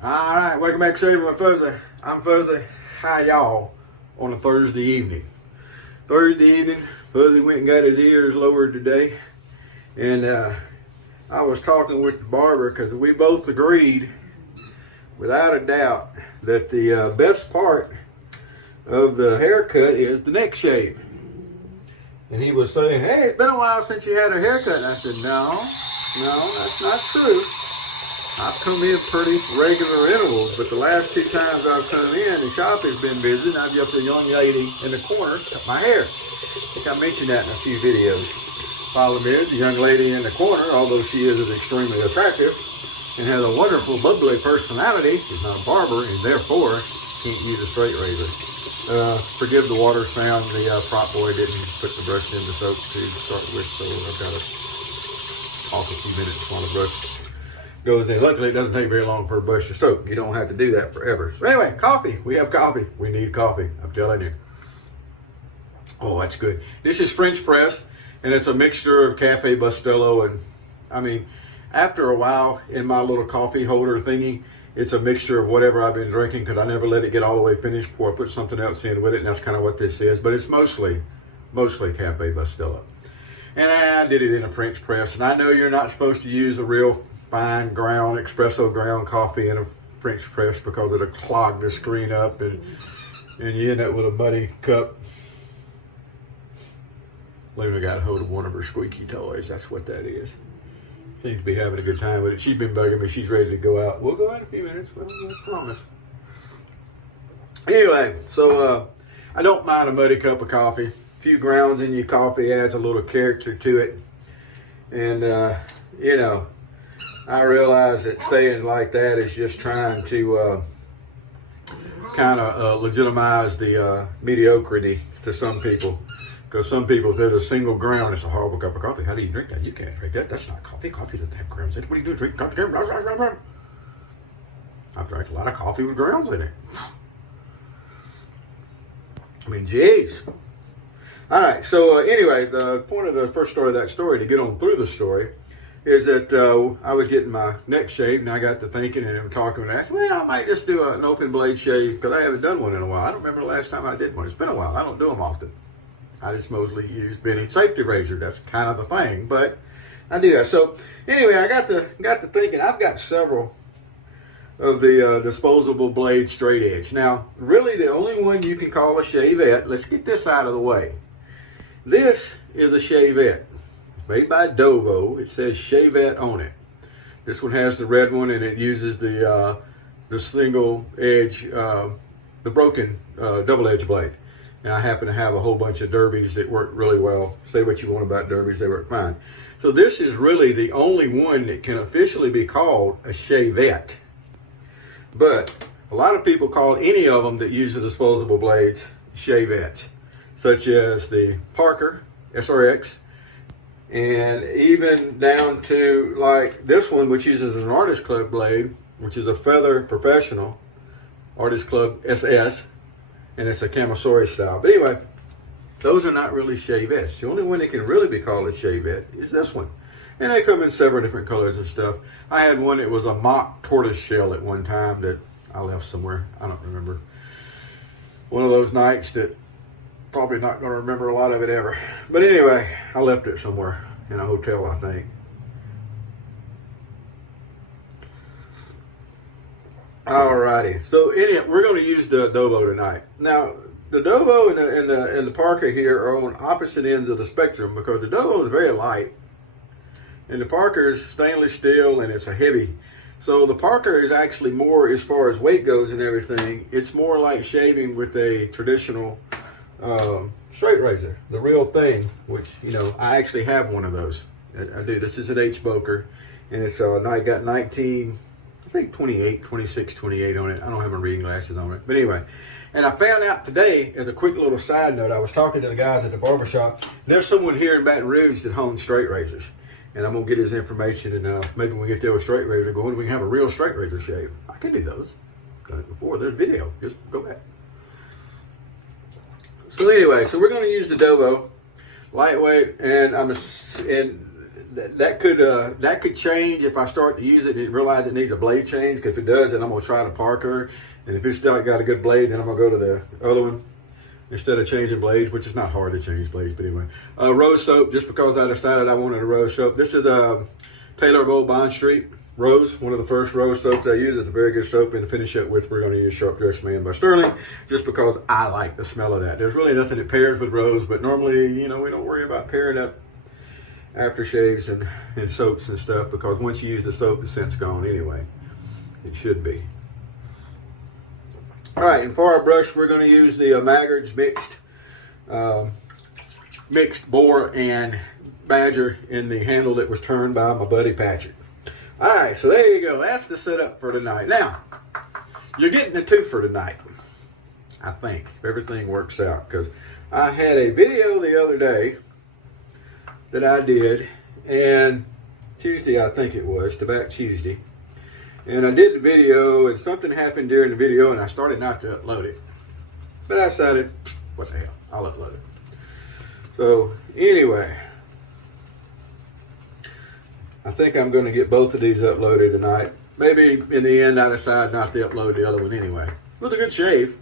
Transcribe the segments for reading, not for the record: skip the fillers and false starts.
All right, welcome back to Shaving with Fuzzy. I'm Fuzzy. Hi, y'all, on a Thursday evening. Fuzzy went and got his ears lowered today. And I was talking with the barber because we both agreed, without a doubt, that the best part of the haircut is the neck shave. And he was saying, hey, it's been a while since you had a haircut. And I said, no, that's not true. I've come in pretty regular intervals, but the last two times I've come in, the shop has been busy, and I've got the young lady in the corner cut my hair. I think I mentioned that in a few videos. Problem is, the young lady in the corner, although she is extremely attractive and has a wonderful, bubbly personality, is not a barber, and therefore can't use a straight razor. Forgive the water sound. The prop boy didn't put the brush in the soap to start with, so I've got to talk a few minutes while the brush goes in. Luckily, it doesn't take very long for a brush to soak. You don't have to do that forever. So anyway, coffee. We have coffee. We need coffee. I'm telling you. Oh, that's good. This is French press, and it's a mixture of Cafe Bustelo and, I mean, after a while in my little coffee holder thingy, it's a mixture of whatever I've been drinking because I never let it get all the way finished before I put something else in with it, and that's kind of what this is. But it's mostly Cafe Bustelo. And I did it in a French press, and I know you're not supposed to use a real fine ground, espresso ground coffee in a French press because it'll clog the screen up and you end up with a muddy cup. Luna got a hold of one of her squeaky toys. That's what that is. Seems to be having a good time with it. She's been bugging me. She's ready to go out. We'll go out in a few minutes. Well, I promise. Anyway, so I don't mind a muddy cup of coffee. A few grounds in your coffee adds a little character to it. And, you know, I realize that staying like that is just trying to kind of legitimize the mediocrity to some people. Because some people, if there's a single ground, it's a horrible cup of coffee. How do you drink that? You can't drink that. That's not coffee. Coffee doesn't have grounds in it. What are you doing drinking coffee? I've drank a lot of coffee with grounds in it. I mean, geez. All right, so anyway, the point of the first story of that story, to get on through the story, is that I was getting my neck shaved, and I got to thinking, and I'm talking, and I said, well, I might just do an open blade shave, because I haven't done one in a while. I don't remember the last time I did one. It's been a while. I don't do them often. I just mostly use Benny safety razor. That's kind of the thing, but I do that. So anyway, I got to thinking, I've got several of the disposable blade straight edge. Now, really the only one you can call a Shavette, let's get this out of the way. This is a Shavette. Made by DOVO. It says Shavette on it. This one has the red one, and it uses the single edge, the broken double edge blade. And I happen to have a whole bunch of derbies that work really well. Say what you want about derbies, they work fine. So this is really the only one that can officially be called a Shavette. But a lot of people call any of them that use the disposable blades Shavettes, such as the Parker SRX, and even down to like this one, which uses an Artist Club blade, which is a Feather Professional Artist Club SS, and it's a Camisori style. But anyway, those are not really Shavettes. The only one that can really be called a Shavette is this one. And they come in several different colors and stuff. I had one that was a mock tortoise shell at one time that I left somewhere. I don't remember. One of those nights that probably not going to remember a lot of it ever. But anyway, I left it somewhere in a hotel, I think. Alrighty, so we're going to use the DOVO tonight. Now, the DOVO and the Parker here are on opposite ends of the spectrum because the DOVO is very light, and the Parker is stainless steel, and it's a heavy. So the Parker is actually more, as far as weight goes and everything, it's more like shaving with a traditional straight razor, the real thing, which, you know, I actually have one of those. I do. This is an H Boker, and it's got 19... I think 28, 26, 28 on it. I don't have my reading glasses on it. But anyway, and I found out today, as a quick little side note, I was talking to the guys at the barbershop. There's someone here in Baton Rouge that hones straight razors. And I'm going to get his information, and maybe when we get there with straight razor going, we can have a real straight razor shave. I can do those. I've done it before. There's video. Just go back. So anyway, so we're going to use the DOVO. Lightweight, and that could change if I start to use it and realize it needs a blade change. Because if it does, then I'm gonna try the Parker, and if it's still got a good blade, then I'm gonna go to the other one instead of changing blades, which is not hard to change blades. But anyway, rose soap. Just because I decided I wanted a rose soap. This is Taylor of Old Bond Street Rose, one of the first rose soaps I use. It's a very good soap, and to finish up with, we're going to use Sharp Dressed Man by Sterling, just because I like the smell of that. There's really nothing that pairs with rose, but normally, we don't worry about pairing up aftershaves and soaps and stuff, because once you use the soap, the scent's gone anyway. It should be. All right, and for our brush, we're going to use the Maggard's mixed boar and badger in the handle that was turned by my buddy Patrick. All right, so there you go. That's the setup for tonight. Now, you're getting the two for tonight, I think, if everything works out, because I had a video the other day that I did, and Tuesday, I think it was, Tobacco Tuesday, and I did the video, and something happened during the video, and I started not to upload it. But I decided, what the hell, I'll upload it. So, anyway, I think I'm going to get both of these uploaded tonight. Maybe in the end I decide not to upload the other one anyway. It was a good shave.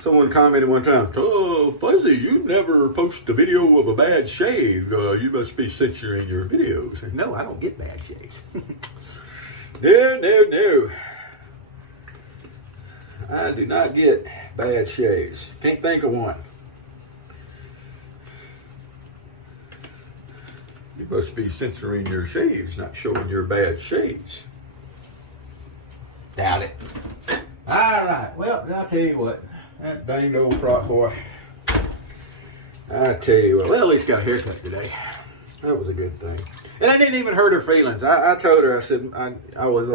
Someone commented one time, "Oh, Fuzzy, you never post a video of a bad shave. You must be censoring your videos." No, I don't get bad shaves. No. I do not get bad shaves. Can't think of one. You must be censoring your shaves, not showing your bad shaves. Doubt it. All right. Well, I'll tell you what. That danged old prop boy. I tell you what. Well, at least got a haircut today. That was a good thing. And I didn't even hurt her feelings. I told her, I said, I was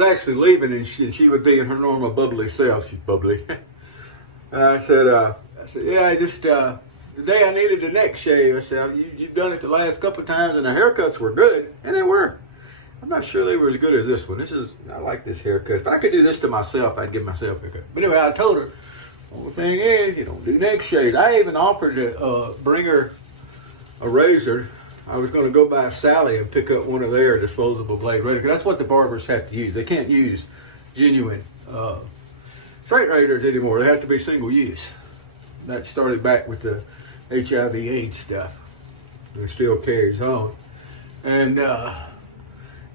actually leaving, and she would be in her normal bubbly self. She's bubbly. And I said, yeah, the day I needed the neck shave, I said, you've done it the last couple of times, and the haircuts were good, and they were. I'm not sure they were as good as this one. I like this haircut. If I could do this to myself, I'd give myself a haircut. But anyway, I told her, the thing is, you don't do neck shaves. I even offered to bring her a razor. I was going to go by Sally and pick up one of their disposable blade razors, because that's what the barbers have to use. They can't use genuine straight razors anymore. They have to be single use. That started back with the HIV/AIDS stuff. It still carries on. And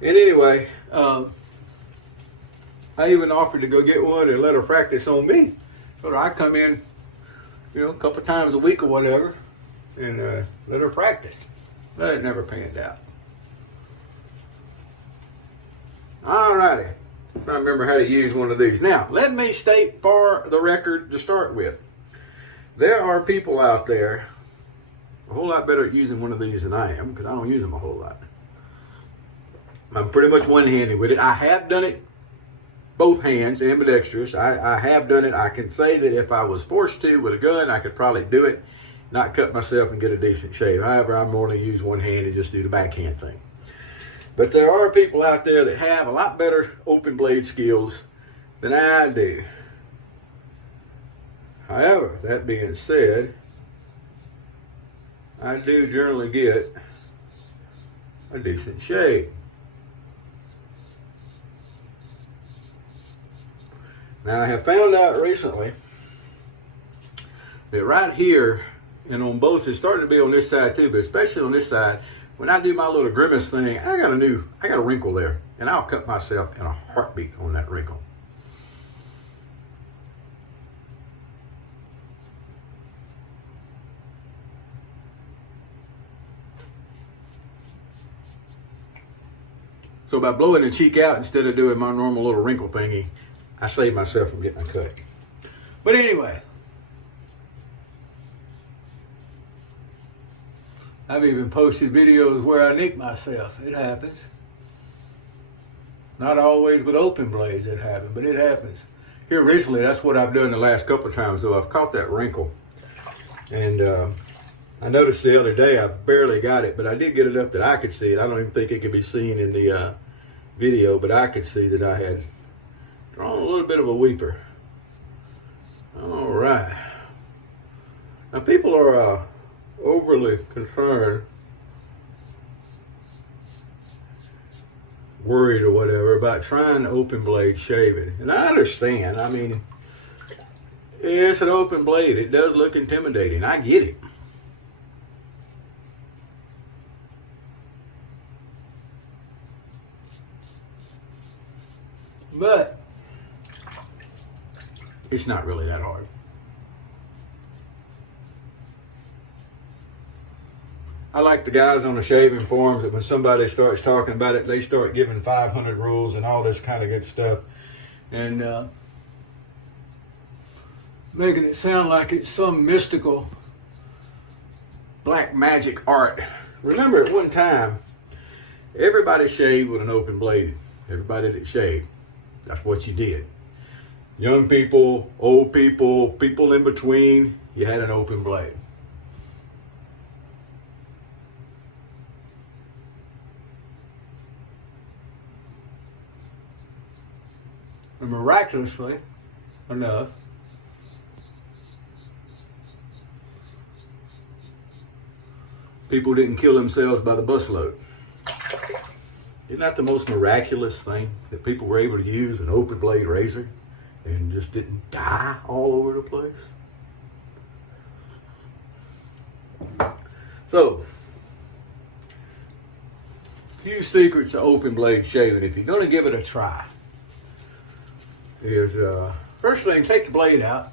anyway, I even offered to go get one and let her practice on me. So I come in, a couple times a week or whatever, and let her practice. But it never panned out. All righty. I remember how to use one of these. Now, let me state for the record to start with. There are people out there a whole lot better at using one of these than I am, because I don't use them a whole lot. I'm pretty much one-handed with it. I have done it both hands, ambidextrous. I have done it. I can say that if I was forced to with a gun, I could probably do it, not cut myself and get a decent shave. However, I'm more to use one hand and just do the backhand thing. But there are people out there that have a lot better open blade skills than I do. However, that being said, I do generally get a decent shave. Now, I have found out recently that right here and on both, it's starting to be on this side too, but especially on this side, when I do my little grimace thing, I got a wrinkle there, and I'll cut myself in a heartbeat on that wrinkle. So by blowing the cheek out instead of doing my normal little wrinkle thingy, I save myself from getting a cut. But anyway, I've even posted videos where I nick myself. It happens. Not always with open blades it happens, but it happens. Here recently, that's what I've done the last couple of times, though. I've caught that wrinkle. And I noticed the other day I barely got it, but I did get enough that I could see it. I don't even think it could be seen in the video, but I could see that I had drawn a little bit of a weeper. All right. Now people are overly concerned, worried or whatever about trying open blade shaving. And I understand. I mean, it's an open blade. It does look intimidating. I get it. But it's not really that hard. I like the guys on the shaving forums that when somebody starts talking about it, they start giving 500 rules and all this kind of good stuff. And making it sound like it's some mystical black magic art. Remember, at one time, everybody shaved with an open blade. Everybody that shaved. That's what you did. Young people, old people, people in between, you had an open blade. And miraculously enough, people didn't kill themselves by the busload. Isn't that the most miraculous thing? That people were able to use an open blade razor and just didn't die all over the place? So, few secrets to open blade shaving. If you're going to give it a try, is first thing, take the blade out.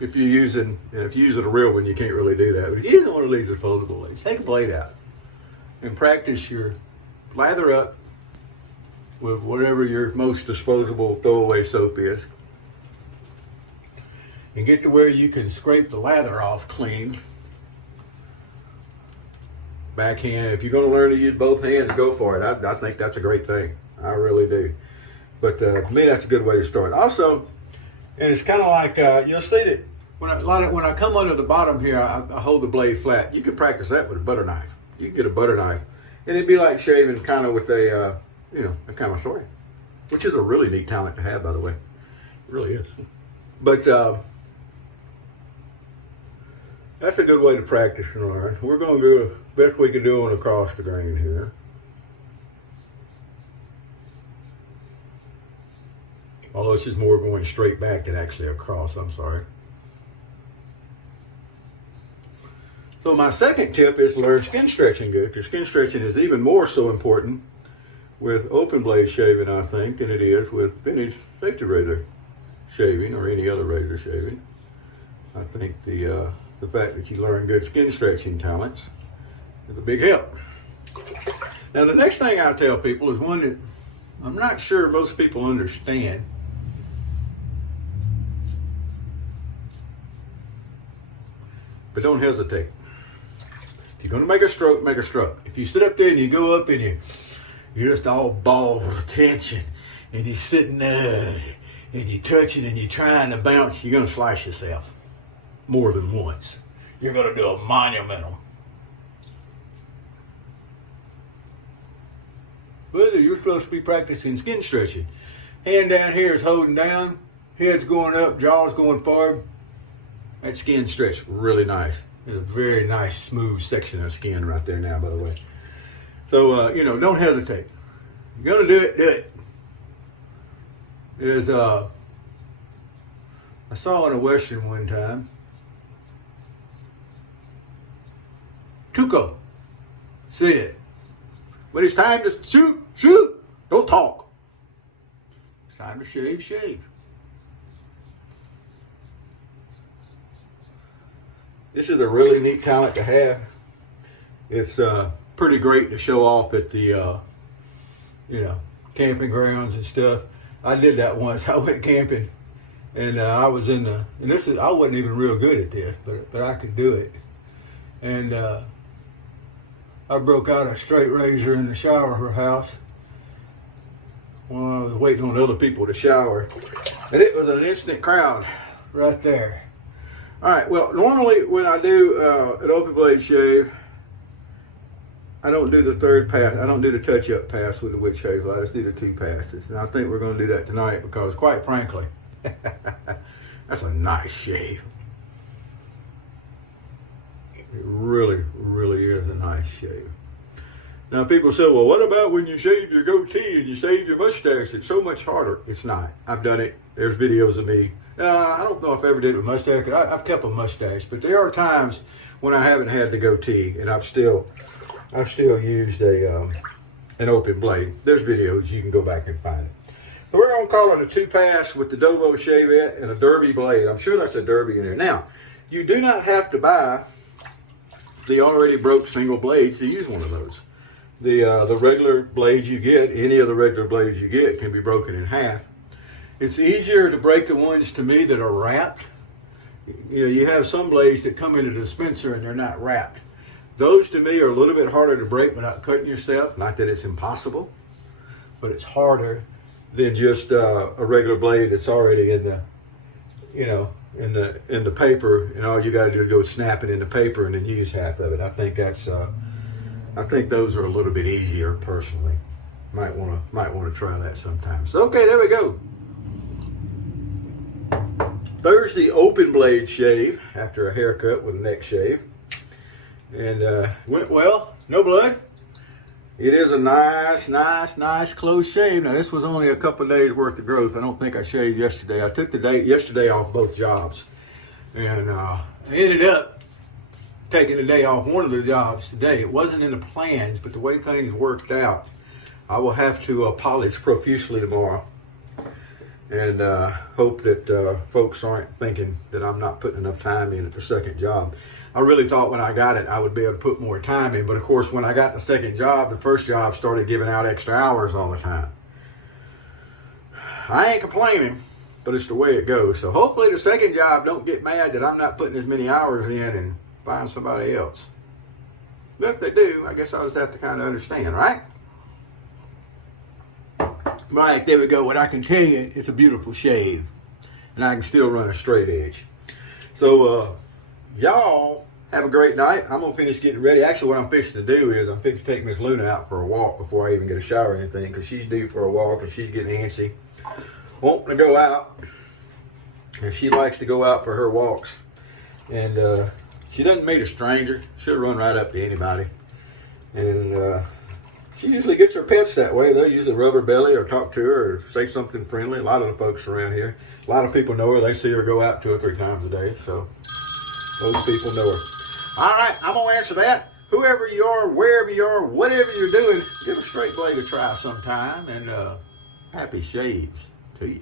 If you're using a real one, you can't really do that. But if you're using one of these disposable blades, take the blade out and practice your lather up with whatever your most disposable throwaway soap is, and get to where you can scrape the lather off clean. Backhand, if you're going to learn to use both hands, go for it. I think that's a great thing. I really do. But to me, that's a good way to start. Also, and it's kind of like, you'll see that when I come under the bottom here, I hold the blade flat. You can practice that with a butter knife. You can get a butter knife. And it'd be like shaving kind of with a kind of sword, which is a really neat talent to have, by the way. It really is. But that's a good way to practice and learn. We're going to do the best we can do on across the grain here. Although this is more going straight back than actually across, I'm sorry. So my second tip is learn skin stretching good, because skin stretching is even more so important with open blade shaving, I think, than it is with vintage safety razor shaving or any other razor shaving. I think the fact that you learn good skin stretching talents is a big help. Now the next thing I tell people is one that I'm not sure most people understand. But don't hesitate. If you're going to make a stroke, make a stroke. If you sit up there and you go up and you're just all ball with tension and you're sitting there and you're touching and you're trying to bounce, you're going to slice yourself more than once. You're going to do a monumental. But you're supposed to be practicing skin stretching. Hand down here is holding down, head's going up, jaw's going forward. That skin stretch really nice. It's a very nice, smooth section of skin right there now, by the way. So, don't hesitate. You're going to do it, do it. There's, I saw in a Western one time, Tuco said, when it's time to shoot, shoot. Don't talk. It's time to shave, shave. This is a really neat talent to have. It's pretty great to show off at the, camping grounds and stuff. I did that once. I went camping, and I was in the, and I wasn't even real good at this, but I could do it. And I broke out a straight razor in the shower house while I was waiting on other people to shower, and it was an instant crowd right there. All right, well, normally when I do an open blade shave, I don't do the third pass. I don't do the touch-up pass with the wood shave light. I just do the two passes. And I think we're going to do that tonight because, quite frankly, that's a nice shave. It really, really is a nice shave. Now people say, well, what about when you shave your goatee and you shave your mustache? It's so much harder. It's not. I've done it. There's videos of me. I don't know if I ever did it with mustache. I've kept a mustache, but there are times when I haven't had the goatee and I've still used an open blade. There's videos. You can go back and find it. So we're going to call it a 2-pass with the DOVO Shavette and a derby blade. I'm sure that's a derby in there. Now, you do not have to buy the already broke single blades to use one of those. The regular blades you get, any of the regular blades you get, can be broken in half. It's easier to break the ones, to me, that are wrapped. You know, you have some blades that come in a dispenser and they're not wrapped. Those, to me, are a little bit harder to break without cutting yourself. Not that it's impossible, but it's harder than just a regular blade that's already in the, you know, in the paper, and all you got to do is go snap it in the paper and then use half of it. I think that's I think those are a little bit easier personally. Might want to try that sometime. So okay, there we go. There's the open blade shave after a haircut with a neck shave, and went well. No blood. It is a nice close shave. Now this was only a couple of days worth of growth. I don't think I shaved yesterday. I took the day yesterday off both jobs, and I ended up taking the day off one of the jobs today. It wasn't in the plans, but the way things worked out, I will have to polish profusely tomorrow, and hope that folks aren't thinking that I'm not putting enough time in at the second job. I really thought when I got it, I would be able to put more time in, but of course, when I got the second job, the first job started giving out extra hours all the time. I ain't complaining, but it's the way it goes. So hopefully the second job don't get mad that I'm not putting as many hours in and find somebody else. But if they do, I guess I'll just have to kind of understand, right? Right, there we go. What I can tell you, it's a beautiful shave, and I can still run a straight edge. So, y'all have a great night. I'm going to finish getting ready. Actually, what I'm fixing to do is I'm fixing to take Miss Luna out for a walk before I even get a shower or anything, because she's due for a walk and she's getting antsy, wanting to go out. And she likes to go out for her walks. And she doesn't meet a stranger. She'll run right up to anybody. And she usually gets her pets that way. They'll usually rub her belly or talk to her or say something friendly. A lot of the folks around here, a lot of people know her. They see her go out 2 or 3 times a day. So those people know her. All right, I'm going to answer that. Whoever you are, wherever you are, whatever you're doing, give a straight blade a try sometime. And happy shaves to you.